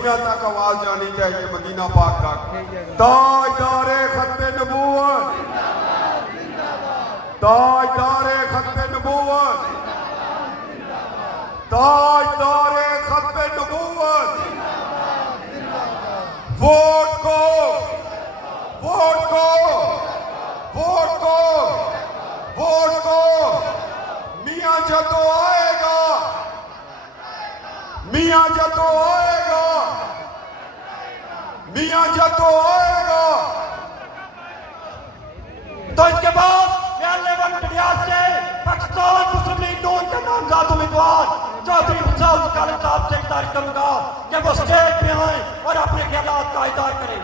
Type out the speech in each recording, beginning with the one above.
مدینہ تک آواز جانی چاہیے، مدینہ پاک تک۔ تاجدار خط نبوت، تاجدار خط نبوت، تاجدار خط نبوت، ووٹ کو، ووٹ کو، ووٹ کو، ووٹ کو، میاں جدو آئے گا، میاں جدو آئے گا، میاں جدو آئے گا۔ تو اس کے بعد میں لیون پڑیار سے پاکستان مسلم لیگ نون کے نامزد امیدوار چودھری فضل غالب صاحب سے گزارش کروں گا کہ وہ اسٹیج پہ آئیں اور اپنے خیالات کا اظہار کریں۔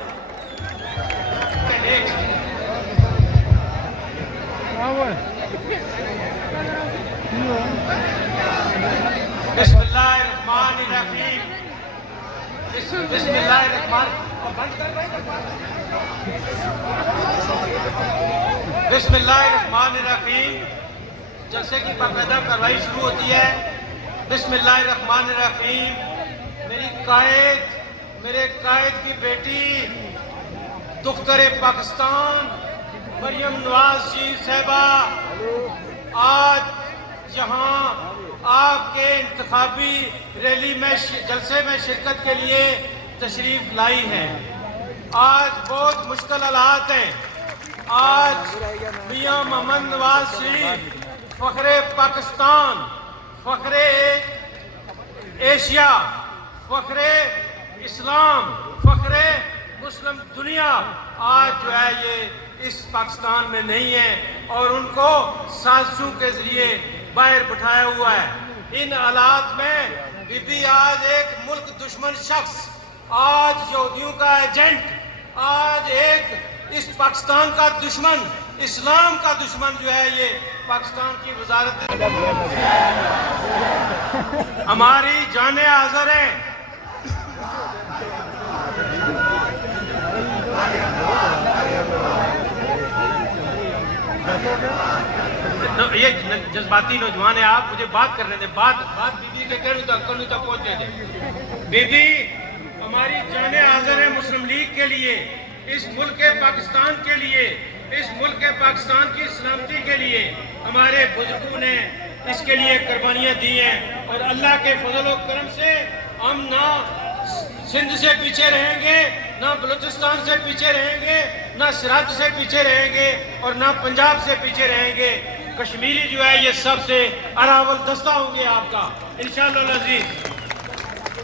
بسم اللہ الرحمن الرحیم، بسم اللہ الرحمن بسم اللہ الرحمن الرحیم۔ جلسے کی باقاعدہ کارروائی شروع ہوتی ہے۔ بسم اللہ الرحمن الرحیم۔ میرے قائد کی بیٹی دختر پاکستان مریم نواز شریف صاحبہ آج یہاں آپ کے انتخابی ریلی میں جلسے میں شرکت کے لیے تشریف لائی ہیں۔ آج بہت مشکل حالات ہیں۔ آج میاں محمد نواز شریف فخر پاکستان، فخر ایشیا، فخر اسلام، فخر مسلم دنیا آج جو ہے یہ اس پاکستان میں نہیں ہے اور ان کو سازشوں کے ذریعے باہر بٹھایا ہوا ہے۔ ان حالات میں بی بی آج ایک ملک دشمن شخص، آج یہودیوں کا ایجنٹ، آج ایک اس پاکستان کا دشمن، اسلام کا دشمن جو ہے یہ پاکستان کی وزارت ہماری جانیں حاضر ہیں۔ یہ جذباتی نوجوان ہیں آپ، مجھے بات کرنے دیں، بات بی بی کے کہنے تک پہنچنے دیں۔ بی بی ہماری جانیں حاضر ہیں مسلم لیگ کے لیے، اس ملک پاکستان کے لیے، اس ملک پاکستان کی سلامتی کے لیے ہمارے بزرگوں نے اس کے لیے قربانیاں دی ہیں اور اللہ کے فضل و کرم سے ہم نہ سندھ سے پیچھے رہیں گے، نہ بلوچستان سے پیچھے رہیں گے، نہ سرحد سے پیچھے رہیں گے اور نہ پنجاب سے پیچھے رہیں گے۔ کشمیری جو ہے یہ سب سے اراول دستہ ہوں گے آپ کا انشاءاللہ العزیز۔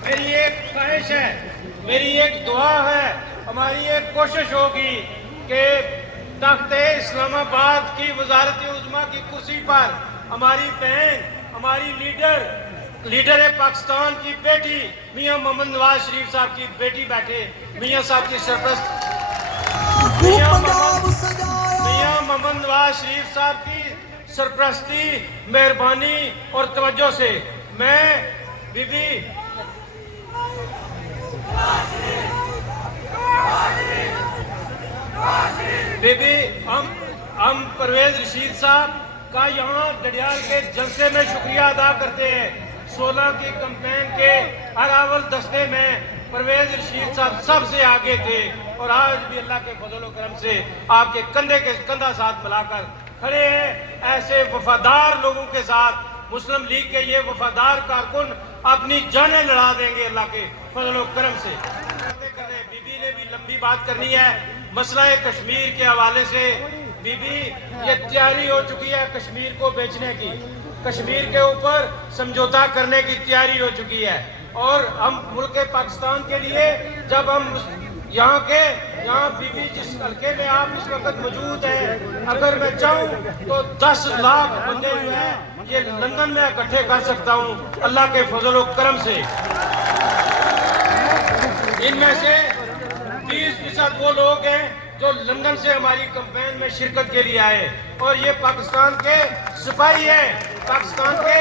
میری ایک خواہش ہے، میری ایک دعا ہے، ہماری ایک کوشش ہوگی کہ تخت اسلام آباد کی وزارت عظمیٰ کی کرسی پر ہماری بہن، ہماری لیڈر پاکستان کی بیٹی میاں محمد نواز شریف صاحب کی بیٹی بیٹھے، میاں صاحب کی سرپرست، میاں محمد نواز شریف صاحب کی سرپرستی، مہربانی اور توجہ سے میں بی بی ہم پرویز رشید صاحب کا یہاں ڈڈیال کے جلسے میں شکریہ ادا کرتے ہیں۔ 16 کی کمپین کے اراول دستے میں پرویز رشید صاحب سب سے آگے تھے اور آج بھی اللہ کے فضل و کرم سے آپ کے کندھے کے کندھا ساتھ ملا کر کھڑے ہیں۔ ایسے وفادار لوگوں کے ساتھ مسلم لیگ کے یہ وفادار کارکن اپنی جانیں لڑا دیں گے اللہ کے فضل و کرم سے۔ بی بی نے بھی لمبی بات کرنی ہے مسئلہ کشمیر کے حوالے سے۔ بی بی یہ تیاری ہو چکی ہے کشمیر کو بیچنے کی، کشمیر کے اوپر سمجھوتا کرنے کی تیاری ہو چکی ہے اور ہم ملک پاکستان کے لیے جب ہم یہاں بی بی جس حلقے میں آپ اس وقت موجود ہیں، اگر میں چاہوں تو 10 لاکھ بندے جو ہیں یہ لندن میں اکٹھے کر سکتا ہوں اللہ کے فضل و کرم سے۔ ان میں سے 20% وہ لوگ ہیں جو لندن سے ہماری کمپین میں شرکت کے لیے آئے اور یہ پاکستان کے سپاہی ہیں، پاکستان کے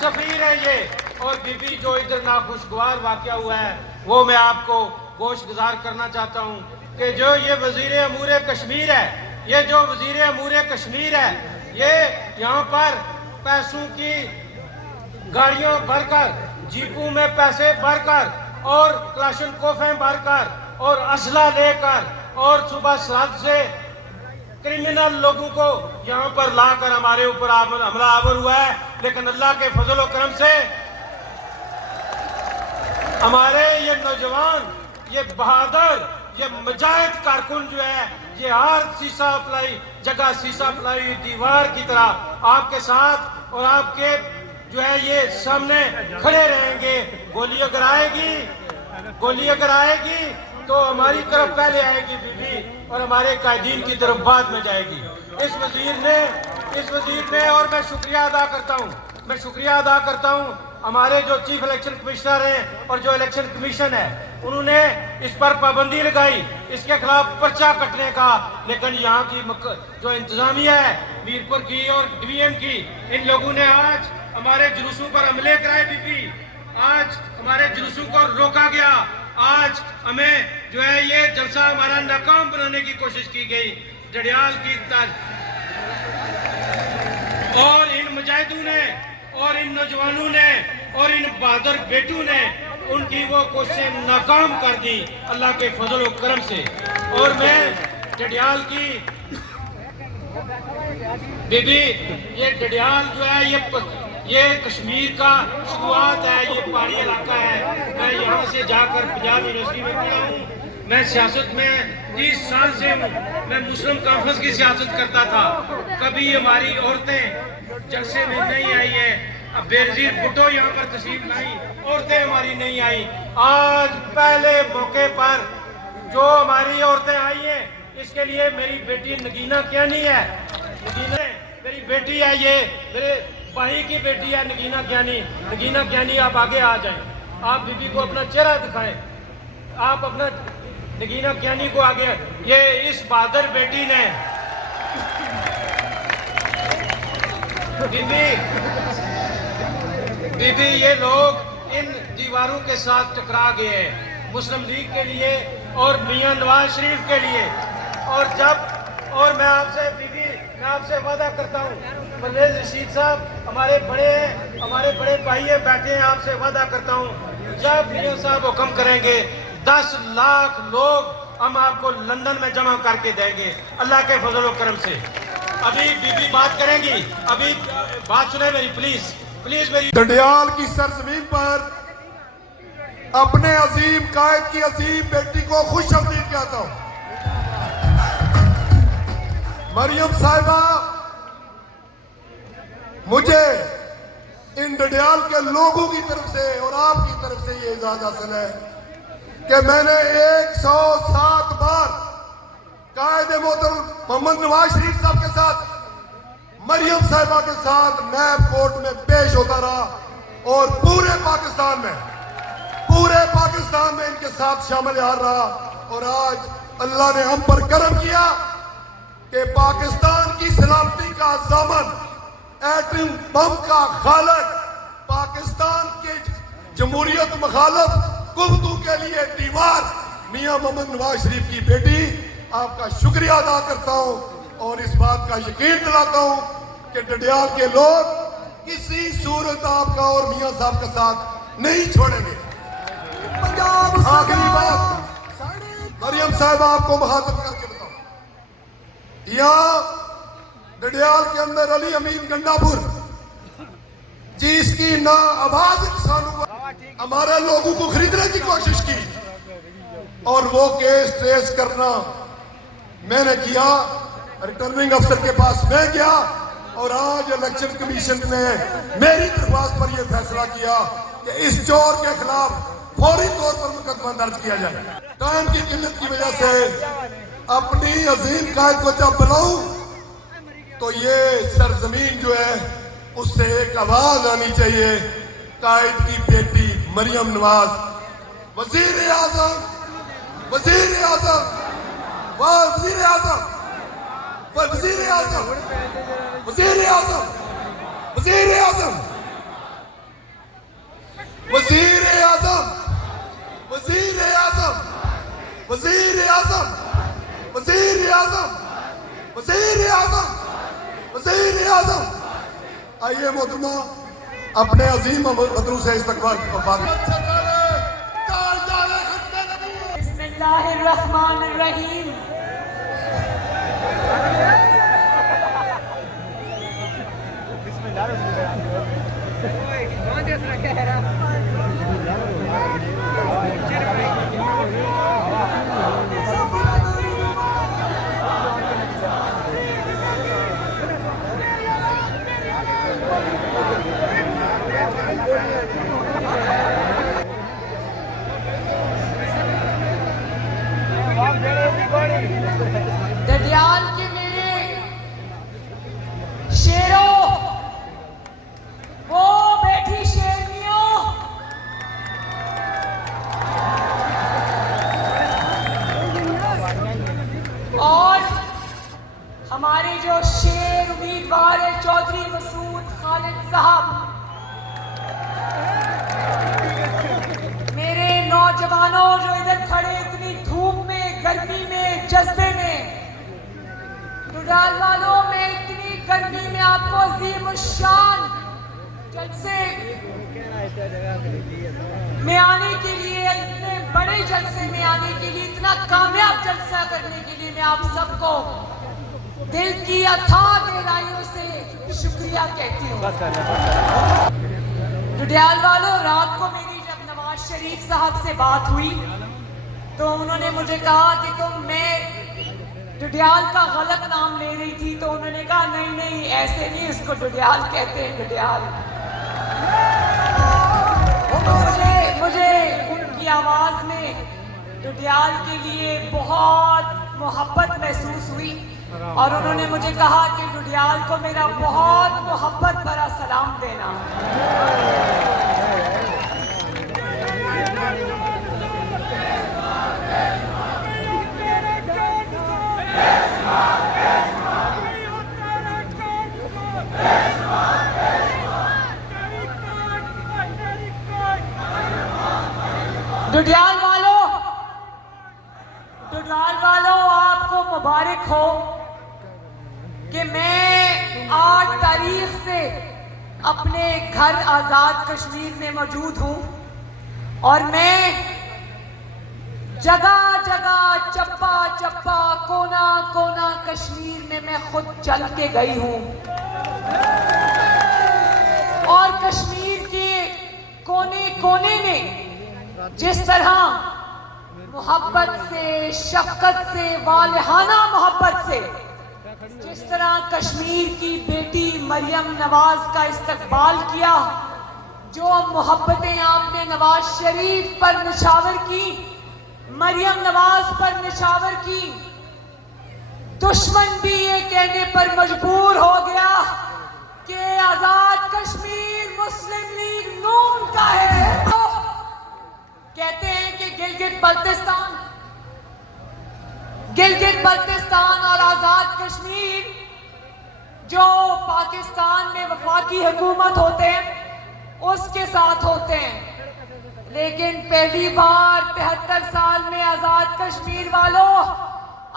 سفیر ہیں یہ۔ اور بی بی جو ادھر ناخوشگوار واقعہ ہوا ہے وہ میں آپ کو گوش گزار کرنا چاہتا ہوں کہ جو یہ وزیر امور کشمیر ہے، یہ جو وزیر امور کشمیر ہے، یہ یہاں پر پیسوں کی گاڑیوں بھر کر، جیپوں میں پیسے بھر کر اور کلاشنکوفیں بھر کر اور اسلحہ لے کر اور صبح سرحد سے کرمنل لوگوں کو یہاں پر لا کر ہمارے اوپر حملہ آور ہوا ہے، لیکن اللہ کے فضل و کرم سے ہمارے یہ نوجوان، یہ بہادر، یہ مجاہد کارکن جو ہے، یہ ہر سیسا اپلائی جگہ سیسا اپلائی ہوئی دیوار کی طرح آپ کے ساتھ اور آپ کے جو ہے یہ سامنے کھڑے رہیں گے۔ گولی اگر آئے گی تو ہماری طرف پہلے آئے گی بی بی اور ہمارے قائدین کی طرف بعد میں جائے گی۔ اس وزیر نے اور میں شکریہ ادا کرتا ہوں ہمارے جو چیف الیکشن کمشنر ہیں اور جو الیکشن کمیشن ہے، انہوں نے اس پر پابندی لگائی، اس کے خلاف پرچہ کٹنے کا، لیکن یہاں کی جو انتظامیہ ہے میرپور کی اور ڈی ایم کی، ان لوگوں نے آج ہمارے جلوسوں پر حملے کرائے بی بی، آج ہمارے جلوسوں کو روکا گیا، آج ہمیں جو ہے یہ جلسہ ہمارا ناکام بنانے کی کوشش کی گئی۔ ڈڈیال کی اور ان مجاہدوں نے اور ان نوجوانوں نے اور ان بہادر بیٹوں نے ان کی وہ کوششیں ناکام کر دی اللہ کے فضل و کرم سے۔ اور میں ڈڈیال کی بی بی، یہ ڈڈیال جو ہے یہ کشمیر کا شروعات ہے، یہ پہاڑی علاقہ ہے۔ میں یہاں سے جا کر پنجاب یونیورسٹی میں پڑھا ہوں، میں سیاست میں 30 سال سے ہوں، میں مسلم کانفرنس کی سیاست کرتا تھا، کبھی ہماری عورتیں جلسے میں نہیں آئی ہیں۔ اب بینظیر بھٹو یہاں پر تشریف لائی، عورتیں ہماری نہیں آئی۔ آج پہلے موقع پر جو ہماری عورتیں آئی ہیں، اس کے لیے میری بیٹی نگینہ کیانی ہے، میری بیٹی ہے، یہ میرے بھائی کی بیٹی ہے نگینہ کیانی، آپ آگے آ جائیں، آپ بی بی کو اپنا چہرہ دکھائیں، آپ اپنا نگینہ کیانی کو آگے، یہ اس بہادر بیٹی نے بی بی یہ لوگ ان دیواروں کے ساتھ ٹکرا گئے ہیں مسلم لیگ کے لیے اور میاں نواز شریف کے لیے۔ اور میں آپ سے وعدہ کرتا ہوں، پرویز رشید صاحب ہمارے بڑے بھائی ہیں بیٹھے ہیں، آپ سے وعدہ کرتا ہوں جب میاں صاحب حکم کریں گے 10 لاکھ لوگ ہم آپ کو لندن میں جمع کر کے دیں گے اللہ کے فضل و کرم سے۔ ابھی بی بی بات کریں گی، ابھی بات سنیں میری، پلیز میری۔ ڈڈیال کی سرزمین پر اپنے عظیم قائد کی عظیم بیٹی کو خوش آمدید کہتا ہوں۔ مریم صاحبہ، مجھے ان ڈڈیال کے لوگوں کی طرف سے اور آپ کی طرف سے یہ اعزاز حاصل ہے کہ میں نے 107 بار قائد محترم محمد نواز شریف صاحب کے ساتھ، مریم صاحبہ کے ساتھ نیب کورٹ میں پیش ہوتا رہا اور پورے پاکستان میں ان کے ساتھ شامل رہا، اور آج اللہ نے ہم پر کرم کیا کہ پاکستان کی سلامتی کا ضامن، ایٹم بم کا خالق، پاکستان کے جمہوریت مخالف قوتوں کے لیے دیوار میاں محمد نواز شریف کی بیٹی، آپ کا شکریہ ادا کرتا ہوں اور اس بات کا یقین دلاتا ہوں کہ ڈڈیال کے لوگ کسی صورت آپ کا اور میاں صاحب کا ساتھ نہیں چھوڑیں گے۔ آخری بات، مریم صاحب آپ کو مخاطب کر کے بتاؤں، یہاں ڈڈیال کے اندر علی امین گنڈا پور جس کی نا آواز انسانوں کو ہمارے لوگوں کو خریدنے کی کوشش کی اور وہ کیس ٹریس کرنا میں نے کیا، ریٹرننگ افسر کے پاس میں گیا اور آج الیکشن کمیشن نے میری درخواست پر یہ فیصلہ کیا کہ اس چور کے خلاف فوری طور پر مقدمہ درج کیا جائے۔ ٹائم کی قلت کی وجہ سے اپنی عظیم قائد کو جب بلاؤں تو یہ سرزمین جو ہے اس سے ایک آواز آنی چاہیے، قائد کی بیٹی مریم نواز، وزیر اعظم وزیر اعظم وزیر اعظم وزیر اعظم وزیر اعظم وزیر اعظم وزیر اعظم وزیر اعظم وزیر اعظم وزیر اعظم وزیر اعظم وزیر اعظم، آئیے محترمہ اپنے عظیم مدعو سے استقبال اللہ الرحمن الرحیم. ڈڈیال کے میرے شیروں، وہ بیٹھی شیرنیوں، اور ہمارے جو شیر امیدوار ہے چودھری مسعود خالد صاحب، میرے نوجوانوں جو ادھر کھڑے اتنی دھوپ میں، گرمی میں، جذبے میں، ڈڈال والوں میں اتنی گرمی میں آپ کو عظیم الشان جلسے میں آنے کے لیے، اتنے بڑے جلسے میں آنے کے لیے، اتنا کامیاب جلسہ کرنے کے لیے میں آپ سب کو دل کی اتھاہ گہرائیوں سے شکریہ کہتی ہوں. ڈڈیال والوں، رات کو میری جب نواز شریف صاحب سے بات ہوئی تو انہوں نے مجھے کہا کہ میں ڈڈیال کا غلط نام لے رہی تھی، تو انہوں نے کہا نہیں نہیں ایسے نہیں، اس کو ڈڈیال کہتے ہیں، ڈڈیال. مجھے ان کی آواز میں ڈڈیال کے لیے بہت محبت محسوس ہوئی، اور انہوں نے مجھے کہا کہ ڈڈیال کو میرا بہت محبت بھرا سلام دینا. ڈڈیال والوں، آپ کو مبارک ہو کہ میں 8 تاریخ سے اپنے گھر آزاد کشمیر میں موجود ہوں، اور میں جگہ جگہ، چپا چپا، کونا کونا کشمیر میں خود چل کے گئی ہوں، اور کشمیر کے کونے کونے میں جس طرح محبت سے، شفقت سے، والہانہ محبت سے جس طرح کشمیر کی بیٹی مریم نواز کا استقبال کیا، جو محبتیں آپ نے نواز شریف پر نچھاور کی، مریم نواز پر نچھاور کی، دشمن بھی یہ کہنے پر مجبور ہو گیا کہ آزاد کشمیر مسلم لیگ نون کا ہے. کہتے ہیں کہ گلگت بلتستان اور آزاد کشمیر جو پاکستان میں وفاقی حکومت ہوتے ہیں اس کے ساتھ ہوتے ہیں، لیکن پہلی بار 73 سال میں آزاد کشمیر والوں،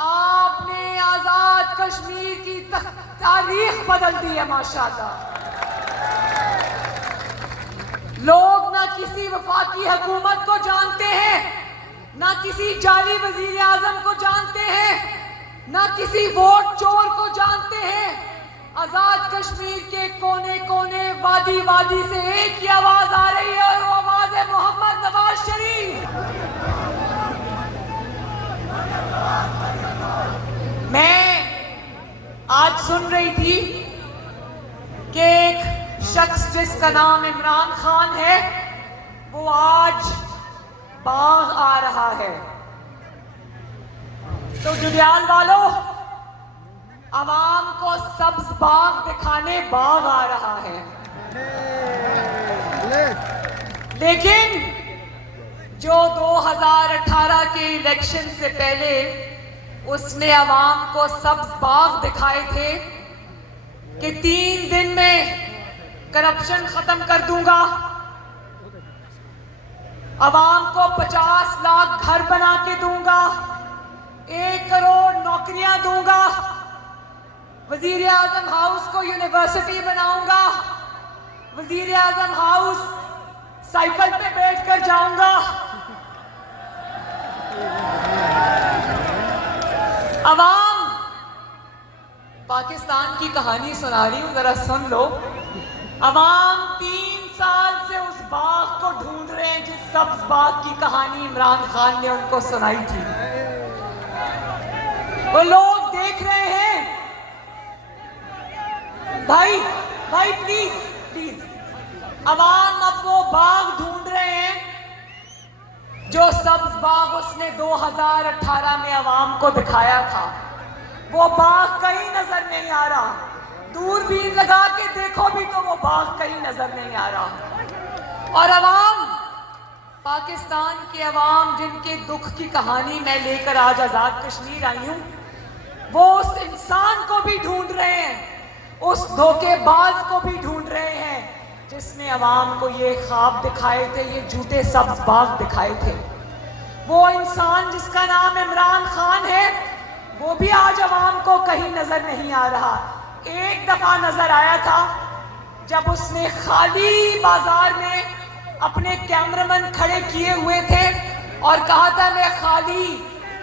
آپ نے آزاد کشمیر کی تاریخ بدل دی ہے ماشاءاللہ. لوگ نہ کسی وفاقی حکومت کو جانتے ہیں، نہ کسی جعلی وزیر اعظم کو جانتے ہیں، نہ کسی ووٹ چور کو جانتے ہیں. آزاد کشمیر کے کونے کونے، وادی وادی سے ایک ہی آواز آ رہی ہے، اور وہ آواز ہے محمد نواز شریف. میں آج سن رہی تھی کہ ایک شخص جس کا نام عمران خان ہے، وہ آج باغ آ رہا ہے. تو ڈڈیال والوں، عوام کو سبز باغ دکھانے باغ آ رہا ہے، لیکن جو 2018 کے الیکشن سے پہلے اس نے عوام کو سبز باغ دکھائے تھے کہ 3 دن میں کرپشن ختم کر دوں گا، عوام کو 50 لاکھ گھر بنا کے دوں گا، 1 کروڑ نوکریاں دوں گا، وزیر اعظم ہاؤس کو یونیورسٹی بناؤں گا، وزیر اعظم ہاؤس سائیکل پہ بیٹھ کر جاؤں گا. عوام پاکستان کی کہانی سنا رہی ہوں، ذرا سن لو. عوام 3 سال سے اس باغ کو ڈھونڈ رہے ہیں جس سبز باغ کی کہانی عمران خان نے ان کو سنائی تھی. وہ لوگ دیکھ رہے ہیں. بھائی پلیز عوام اب وہ باغ ڈھونڈ رہے ہیں جو سبز باغ اس نے 2018 میں عوام کو دکھایا تھا. وہ باغ کہیں نظر نہیں آ رہا. دوربین لگا کے دیکھو بھی تو وہ باغ کہیں نظر نہیں آ رہا. اور عوام، پاکستان کے عوام جن کے دکھ کی کہانی میں لے کر آج آزاد کشمیر آئی ہوں، وہ اس انسان کو بھی ڈھونڈ رہے ہیں، اس دھوکے باز کو بھی ڈھونڈ رہے ہیں جس نے عوام کو یہ خواب دکھائے تھے، یہ جھوٹے سبز باغ دکھائے تھے. وہ انسان جس کا نام عمران خان ہے، وہ بھی آج عوام کو کہیں نظر نہیں آ رہا. ایک دفعہ نظر آیا تھا جب اس نے خالی بازار میں اپنے کیمرمین کھڑے کیے ہوئے تھے اور کہا تھا میں خالی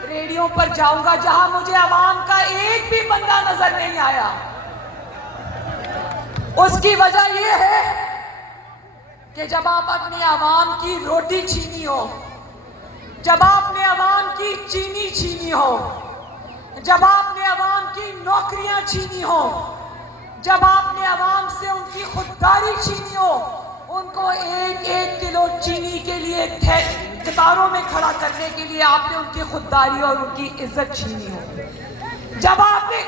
ریڈیو پر جاؤں گا جہاں مجھے عوام کا ایک بھی بندہ نظر نہیں آیا. اس کی وجہ یہ ہے کہ جب آپ اپنی عوام کی روٹی چھینی ہو، جب آپ نے عوام کی چینی چھینی ہو، جب آپ نے عوام کی نوکریاں چھینی ہو، جب آپ نے عوام سے ان کی خودداری چھینی ہو، ان کو 1 کلو چینی کے لیے قطاروں میں کھڑا کرنے کے لیے آپ نے ان کی خودداری اور ان کی عزت چھینی ہو، جب آپ نے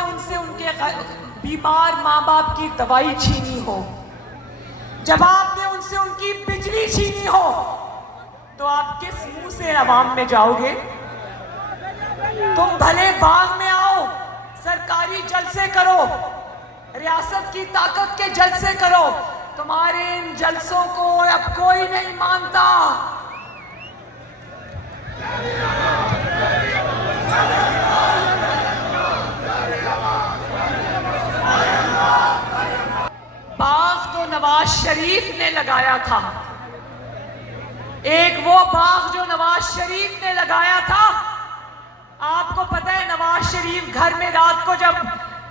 ان سے ان کے بیمار ماں باپ کی دوائی چھینی ہو، جب آپ نے ان سے ان کی بجلی چھینی ہو، تو آپ کس منہ سے عوام میں جاؤ گے؟ تم بھلے باغ میں آؤ، سرکاری جلسے کرو، ریاست کی طاقت کے جلسے کرو، تمہارے ان جلسوں کو اب کوئی نہیں مانتا. باغ تو نواز شریف نے لگایا تھا. ایک وہ باغ جو نواز شریف نے لگایا تھا. آپ کو پتہ ہے نواز شریف گھر میں رات کو جب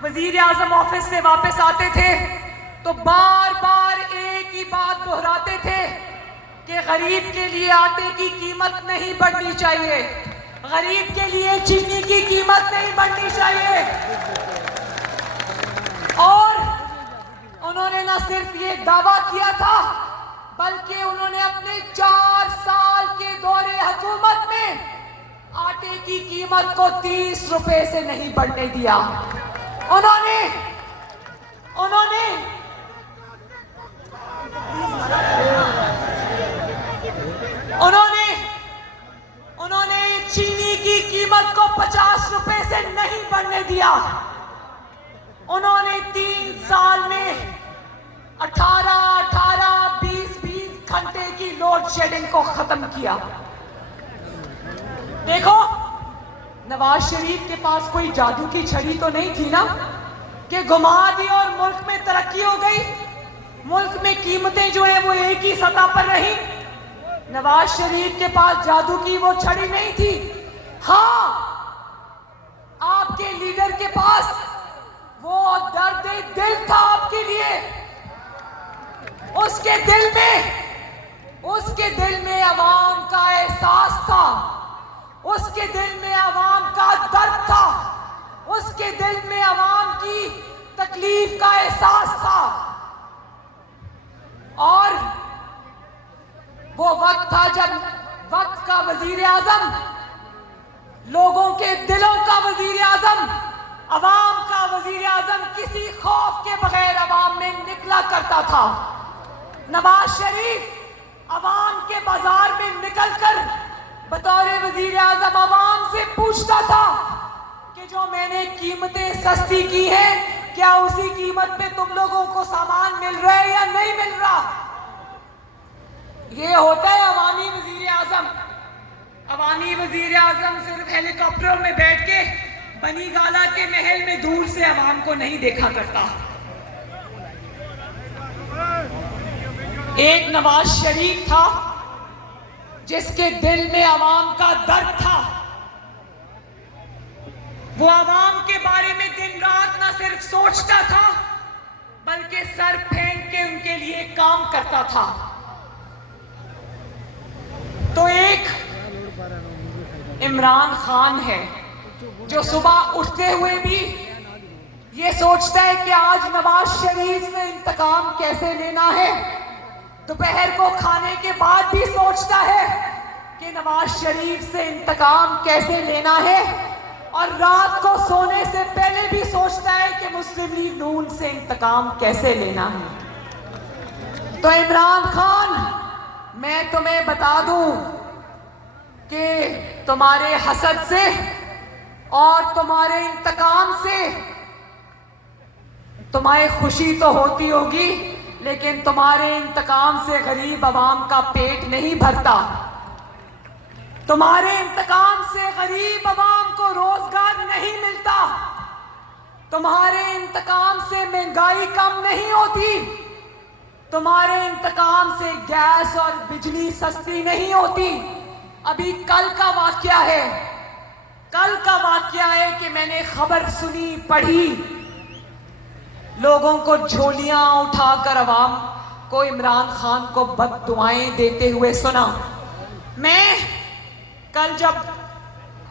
وزیر اعظم آفس سے واپس آتے تھے تو بار بار ایک ہی بات دہراتے تھے کہ غریب کے لیے آٹے کی قیمت نہیں بڑھنی چاہیے، غریب کے لیے چینی کی قیمت نہیں بڑھنی چاہیے. اور انہوں نے نہ صرف یہ دعویٰ کیا تھا بلکہ انہوں نے اپنے 4 سال کے دور حکومت میں آٹے کی قیمت کو 30 روپے سے نہیں بڑھنے دیا. انہوں نے چینی کی قیمت کو 50 روپے سے نہیں بڑھنے دیا. انہوں نے 3 سال میں 18-20 گھنٹے کی لوڈ شیڈنگ کو ختم کیا. دیکھو نواز شریف کے پاس کوئی جادو کی چھڑی تو نہیں تھی نا کہ گھما دی اور ملک میں ترقی ہو گئی، ملک میں قیمتیں جو ہیں وہ ایک ہی سطح پر رہی. نواز شریف کے پاس جادو کی وہ چھڑی نہیں تھی. ہاں، آپ کے لیڈر کے پاس وہ درد دل تھا آپ کے لیے. اس کے دل میں عوام کا احساس تھا، اس کے دل میں عوام کا درد تھا، اس کے دل میں عوام کی تکلیف کا احساس تھا. اور وہ وقت تھا جب وقت کا وزیر اعظم، لوگوں کے دلوں کا وزیر اعظم، عوام کا وزیر اعظم کسی خوف کے بغیر عوام میں نکلا کرتا تھا. نواز شریف عوام کے بازار میں نکل کر بطور وزیر اعظم عوام سے پوچھتا تھا کہ جو میں نے قیمتیں سستی کی ہیں کیا اسی قیمت پہ تم لوگوں کو سامان مل رہا ہے یا نہیں مل رہا. یہ ہوتا ہے عوامی وزیر اعظم. عوامی وزیر اعظم صرف ہیلی کاپٹروں میں بیٹھ کے بنی گالا کے محل میں دور سے عوام کو نہیں دیکھا کرتا. ایک نواز شریف تھا جس کے دل میں عوام کا درد تھا. وہ عوام کے بارے میں دن رات نہ صرف سوچتا تھا بلکہ سر پھینک کے ان کے لیے کام کرتا تھا. تو ایک عمران خان ہے جو صبح اٹھتے ہوئے بھی یہ سوچتا ہے کہ آج نواز شریف سے انتقام کیسے لینا ہے. دوپہر کو کھانے کے بعد بھی سوچتا ہے کہ نواز شریف سے انتقام کیسے لینا ہے, اور رات کو سونے سے پہلے بھی سوچتا ہے کہ مسلم لیگ نون سے انتقام کیسے لینا ہے. تو عمران خان, میں تمہیں بتا دوں کہ تمہارے حسد سے اور تمہارے انتقام سے تمہیں خوشی تو ہوتی ہوگی, لیکن تمہارے انتقام سے غریب عوام کا پیٹ نہیں بھرتا. تمہارے انتقام سے غریب عوام کو روزگار نہیں ملتا. تمہارے انتقام سے مہنگائی کم نہیں ہوتی. تمہارے انتقام سے گیس اور بجلی سستی نہیں ہوتی. ابھی کل کا واقعہ ہے کہ میں نے خبر سنی, پڑھی, لوگوں کو جھولیاں اٹھا کر عوام کو عمران خان کو بد دعائیں دیتے ہوئے سنا. میں کل جب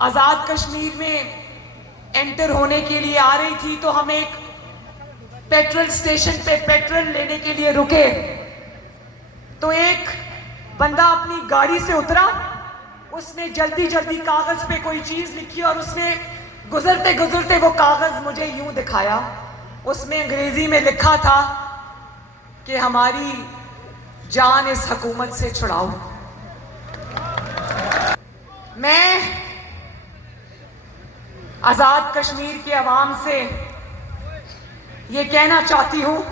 آزاد کشمیر میں انٹر ہونے کے لیے آ رہی تھی تو ہم ایک پیٹرول سٹیشن پہ پیٹرول لینے کے لیے رکے. تو ایک بندہ اپنی گاڑی سے اترا, اس نے جلدی کاغذ پہ کوئی چیز لکھی اور اس نے گزرتے وہ کاغذ مجھے یوں دکھایا. اس میں انگریزی میں لکھا تھا کہ ہماری جان اس حکومت سے چھڑاؤ. میں آزاد کشمیر کے عوام سے یہ کہنا چاہتی ہوں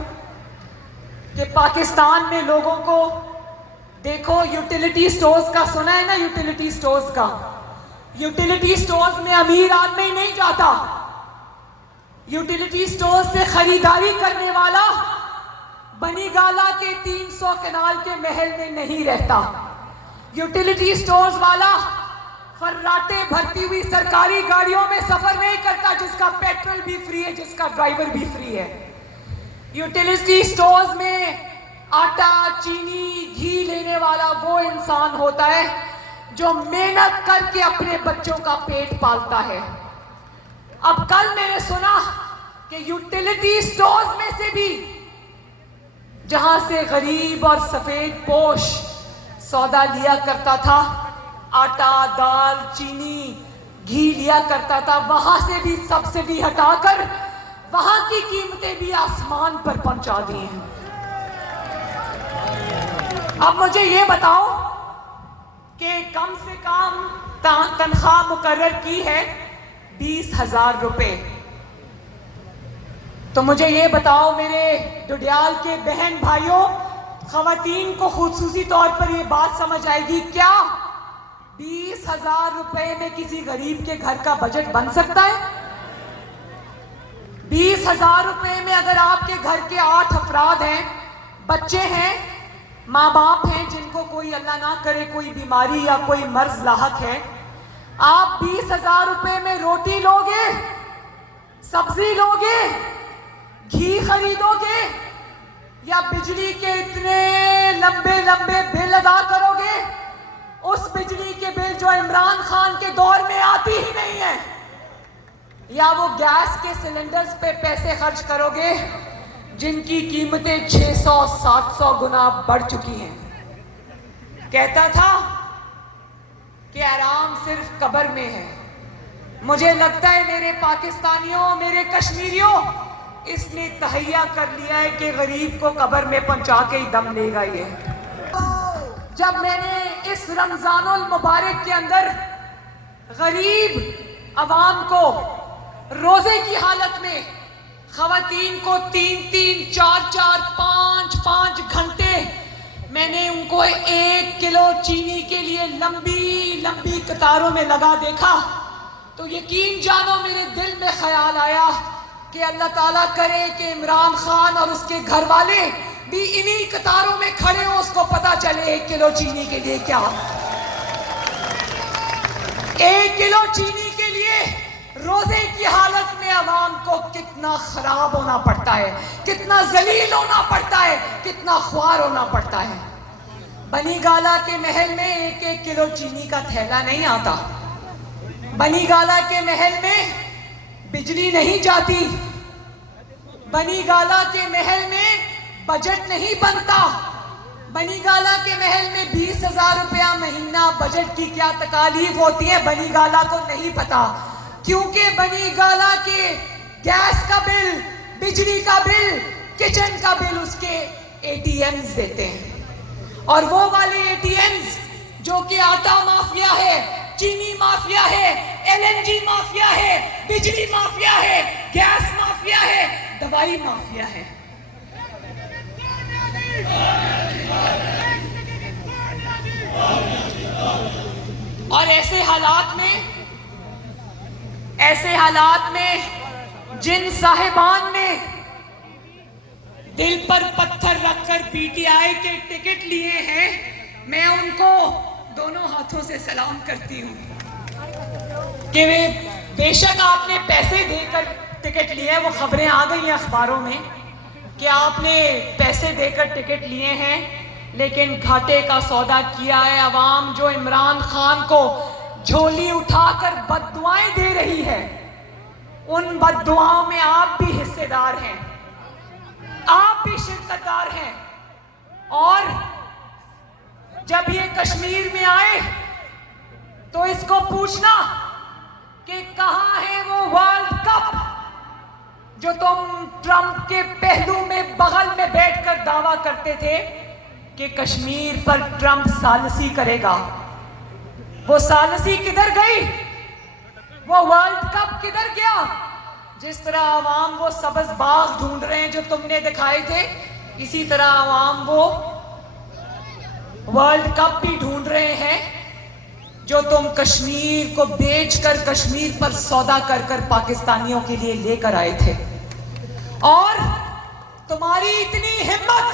کہ پاکستان میں لوگوں کو دیکھو, یوٹیلیٹی سٹورز کا سنا ہے نا, یوٹیلیٹی سٹورز کا. یوٹیلیٹی سٹورز میں امیر آدمی نہیں جاتا. یوٹیلیٹی سٹورز سے خریداری کرنے والا بنی گالا کے 300 کنال کے محل میں نہیں رہتا. یوٹیلیٹی سٹورز والا فراٹے بھرتی ہوئی سرکاری گاڑیوں میں سفر نہیں کرتا جس کا پیٹرول بھی فری ہے, جس کا ڈرائیور بھی فری ہے. یوٹیلیٹی سٹورز میں آٹا, چینی, گھی لینے والا وہ انسان ہوتا ہے جو محنت کر کے اپنے بچوں کا پیٹ پالتا ہے. اب کل میں نے سنا کہ یوٹیلیٹی سٹورز میں سے بھی جہاں سے غریب اور سفید پوش سودا لیا کرتا تھا, آٹا, دال, چینی, گھی لیا کرتا تھا, وہاں سے بھی سبسڈی ہٹا کر وہاں کی قیمتیں بھی آسمان پر پہنچا دی ہیں. اب مجھے یہ بتاؤ کہ کم سے کم تنخواہ مقرر کی ہے 20,000 روپے. تو مجھے یہ بتاؤ میرے ڈڈیال کے بہن بھائیوں, خواتین کو خصوصی طور پر یہ بات سمجھ آئے گی, کیا 20,000 روپے میں کسی غریب کے گھر کا بجٹ بن سکتا ہے؟ 20,000 روپے میں اگر آپ کے گھر کے 8 افراد ہیں, بچے ہیں, ماں باپ ہیں جن کو کوئی اللہ نہ کرے کوئی بیماری یا کوئی مرض لاحق ہے, آپ 20,000 روپے میں روٹی لوگے, سبزی لوگے, گھی خریدو گے, یا بجلی کے اتنے لمبے بل ادا کرو گے, اس بجلی کے بل جو عمران خان کے دور میں آتی ہی نہیں ہے, یا وہ گیس کے سلنڈرز پہ پیسے خرچ کرو گے جن کی قیمتیں 600-700 گنا بڑھ چکی ہیں. کہتا تھا کہ آرام صرف قبر میں ہے. مجھے لگتا ہے میرے پاکستانیوں, میرے کشمیریوں, اس نے تہیا کر لیا ہے کہ غریب کو قبر میں پہنچا کے ہی دم لے گا. یہ جب میں نے اس رمضان المبارک کے اندر غریب عوام کو روزے کی حالت میں خواتین کو 3-3, 4-4, 5-5 گھنٹے میں نے ان کو 1 کلو چینی کے لیے لمبی قطاروں میں لگا دیکھا تو یقین جانو میرے دل میں خیال آیا کہ اللہ تعالیٰ کرے کہ عمران خان اور اس کے گھر والے بھی انہی قطاروں میں کھڑے ہوں، اس کو پتا چلے 1 کلو چینی کے لیے کیا، 1 کلو چینی کے لیے روزے کی حالت میں عوام کو کتنا خراب ہونا پڑتا ہے، کتنا ذلیل ہونا پڑتا ہے، کتنا خوار ہونا پڑتا ہے۔ بنی گالا کے محل میں 1 کلو چینی کا تھیلا نہیں آتا، بنی گالا کے محل میں بجلی نہیں جاتی، بنی گالا کے محل میں بجٹ نہیں بنتا، بنی گالا کے محل میں 20,000 روپیہ مہینہ بجٹ کی کیا تکالیف ہوتی ہے بنی گالا کو نہیں پتا، کیونکہ بنی گالا کے گیس کا بل، بجلی کا بل، کچن کا بل اس کے ATMs دیتے ہیں، اور وہ والے ATMs جو کہ آٹا مافیا ہے، چینی مافیا ہے، LNG مافیا ہے، بجلی مافیا ہے، گیس مافیا ہے، دوائی مافیا ہے۔ اور ایسے حالات میں جن صاحبان نے دل پر پتھر رکھ کر PTI کے ٹکٹ لیے ہیں، میں ان کو دونوں ہاتھوں سے سلام کرتی ہوں کہ بے شک آپ نے پیسے دے کر ٹکٹ لیے، وہ خبریں آ گئی ہیں اخباروں میں کہ آپ نے پیسے دے کر ٹکٹ لیے ہیں، لیکن گھاٹے کا سودا کیا ہے۔ عوام جو عمران خان کو جھولی اٹھا کر بد دعائیں دے رہی ہے، ان بد دعاؤں میں آپ بھی حصے دار ہیں، آپ بھی شرکت دار ہیں۔ اور جب یہ کشمیر میں آئے تو اس کو پوچھنا کہ کہاں ہے وہ ورلڈ کپ جو تم ٹرمپ کے پہلو میں بغل میں بیٹھ کر دعویٰ کرتے تھے کہ کشمیر پر ٹرمپ ثالثی کرے گا، وہ ثالثی کدھر گئی؟ وہ ورلڈ کپ کدھر گیا؟ جس طرح عوام وہ سبز باغ ڈھونڈ رہے ہیں جو تم نے دکھائے تھے، اسی طرح عوام وہ ورلڈ کپ بھی ڈھونڈ رہے ہیں جو تم کشمیر کو بیچ کر، کشمیر پر سودا کر کر پاکستانیوں کے لیے لے کر آئے تھے۔ اور تمہاری اتنی ہمت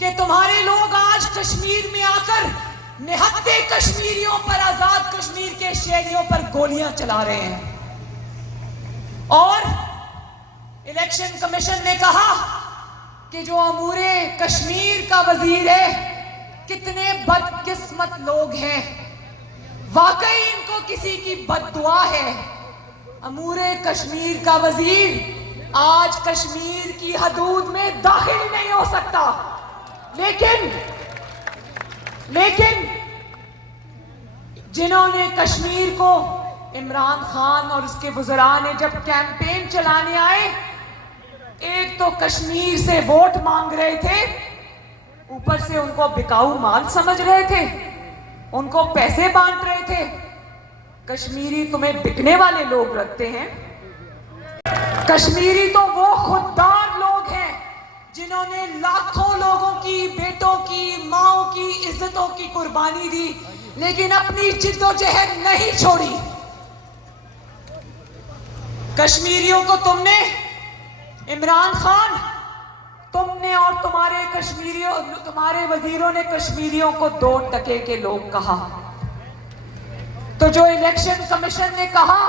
کہ تمہارے لوگ آج کشمیر میں آ کر نہتے کشمیریوں پر، آزاد کشمیر کے شہریوں پر گولیاں چلا رہے ہیں۔ اور الیکشن کمیشن نے کہا کہ جو امور کشمیر کا وزیر ہے، کتنے بدقسمت لوگ ہیں، واقعی ان کو کسی کی بد دعا ہے۔ امور کشمیر کا وزیر آج کشمیر کی حدود میں داخل نہیں ہو سکتا، لیکن جنہوں نے کشمیر کو، عمران خان اور اس کے وزراء نے جب کیمپین چلانے آئے، ایک تو کشمیر سے ووٹ مانگ رہے تھے، اوپر سے ان کو بکاؤ مال سمجھ رہے تھے، ان کو پیسے بانٹ رہے تھے۔ کشمیری تمہیں بکنے والے لوگ لگتے ہیں؟ کشمیری تو وہ خوددار لوگ ہیں جنہوں نے لاکھوں لوگوں کی، بیٹوں کی، ماؤں کی عزتوں کی قربانی دی، لیکن اپنی جد و جہد نہیں چھوڑی۔ کشمیریوں کو تم نے، عمران خان، تم نے اور تمہارے وزیروں نے کشمیریوں کو 2 ٹکے کے لوگ کہا۔ تو جو الیکشن کمیشن نے کہا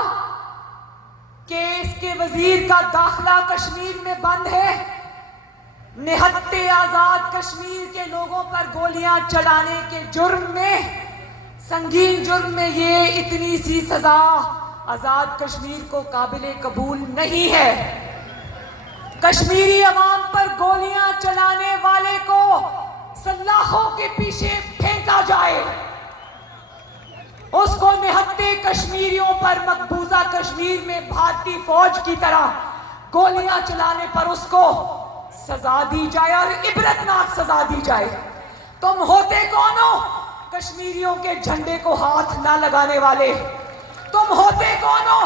کہ اس کے وزیر کا داخلہ کشمیر میں بند ہے، نہتے آزاد کشمیر کے لوگوں پر گولیاں چلانے کے جرم میں، سنگین جرم میں، یہ اتنی سی سزا آزاد کشمیر کو قابل قبول نہیں ہے۔ کشمیری عوام پر گولیاں چلانے والے کو سلاخوں کے پیچھے پھینکا جائے، اس کو نہتے کشمیریوں پر، مقبوضہ کشمیر میں بھارتی فوج کی طرح گولیاں چلانے پر اس کو سزا دی جائے، اور عبرتناک سزا دی جائے۔ تم ہوتے کون ہو کشمیریوں کے جھنڈے کو ہاتھ نہ لگانے والے؟ تم ہوتے کون ہو؟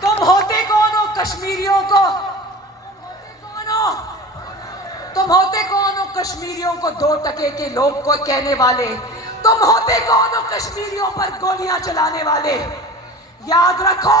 تم ہوتے کون ہو کشمیریوں کو؟ تم ہوتے کون ہو کشمیریوں کو 2 ٹکے کے لوگ کو کہنے والے؟ تم ہوتے کون ہو کشمیریوں پر گولیاں چلانے والے؟ یاد رکھو،